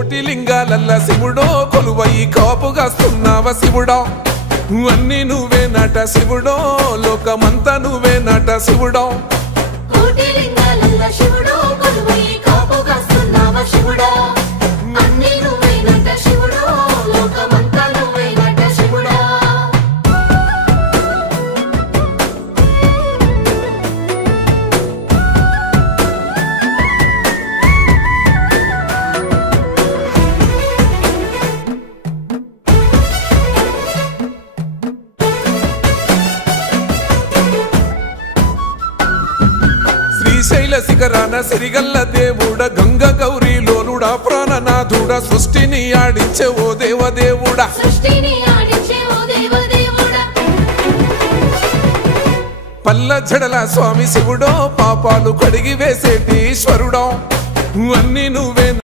కోటి లింగాలల్ల శివుడో కొలువయి కాపుగాస్తున్నావ శివుడా అన్ని నువ్వే నట శివుడో లోకమంతా నువ్వే నట శివుడో కోటి లింగాలల్ల శివుడో కొలువయి కాపుగాస్తున్నావ శివుడా అన్ని నువ్వే నట శివుడో లోకమంతా నువ్వే నట శివుడా శ్రీశైల శిఖరాన సిరిగల్ల దేవుడ గంగ గౌరీ లోలుడా ప్రాణనాథుడా సృష్టిని ఆడించే ఓ దేవదేవుడా పల్ల జడల స్వామి శివుడో పాపాలు కడిగి వేసేటి ఈశ్వరుడో అన్ని నువ్వే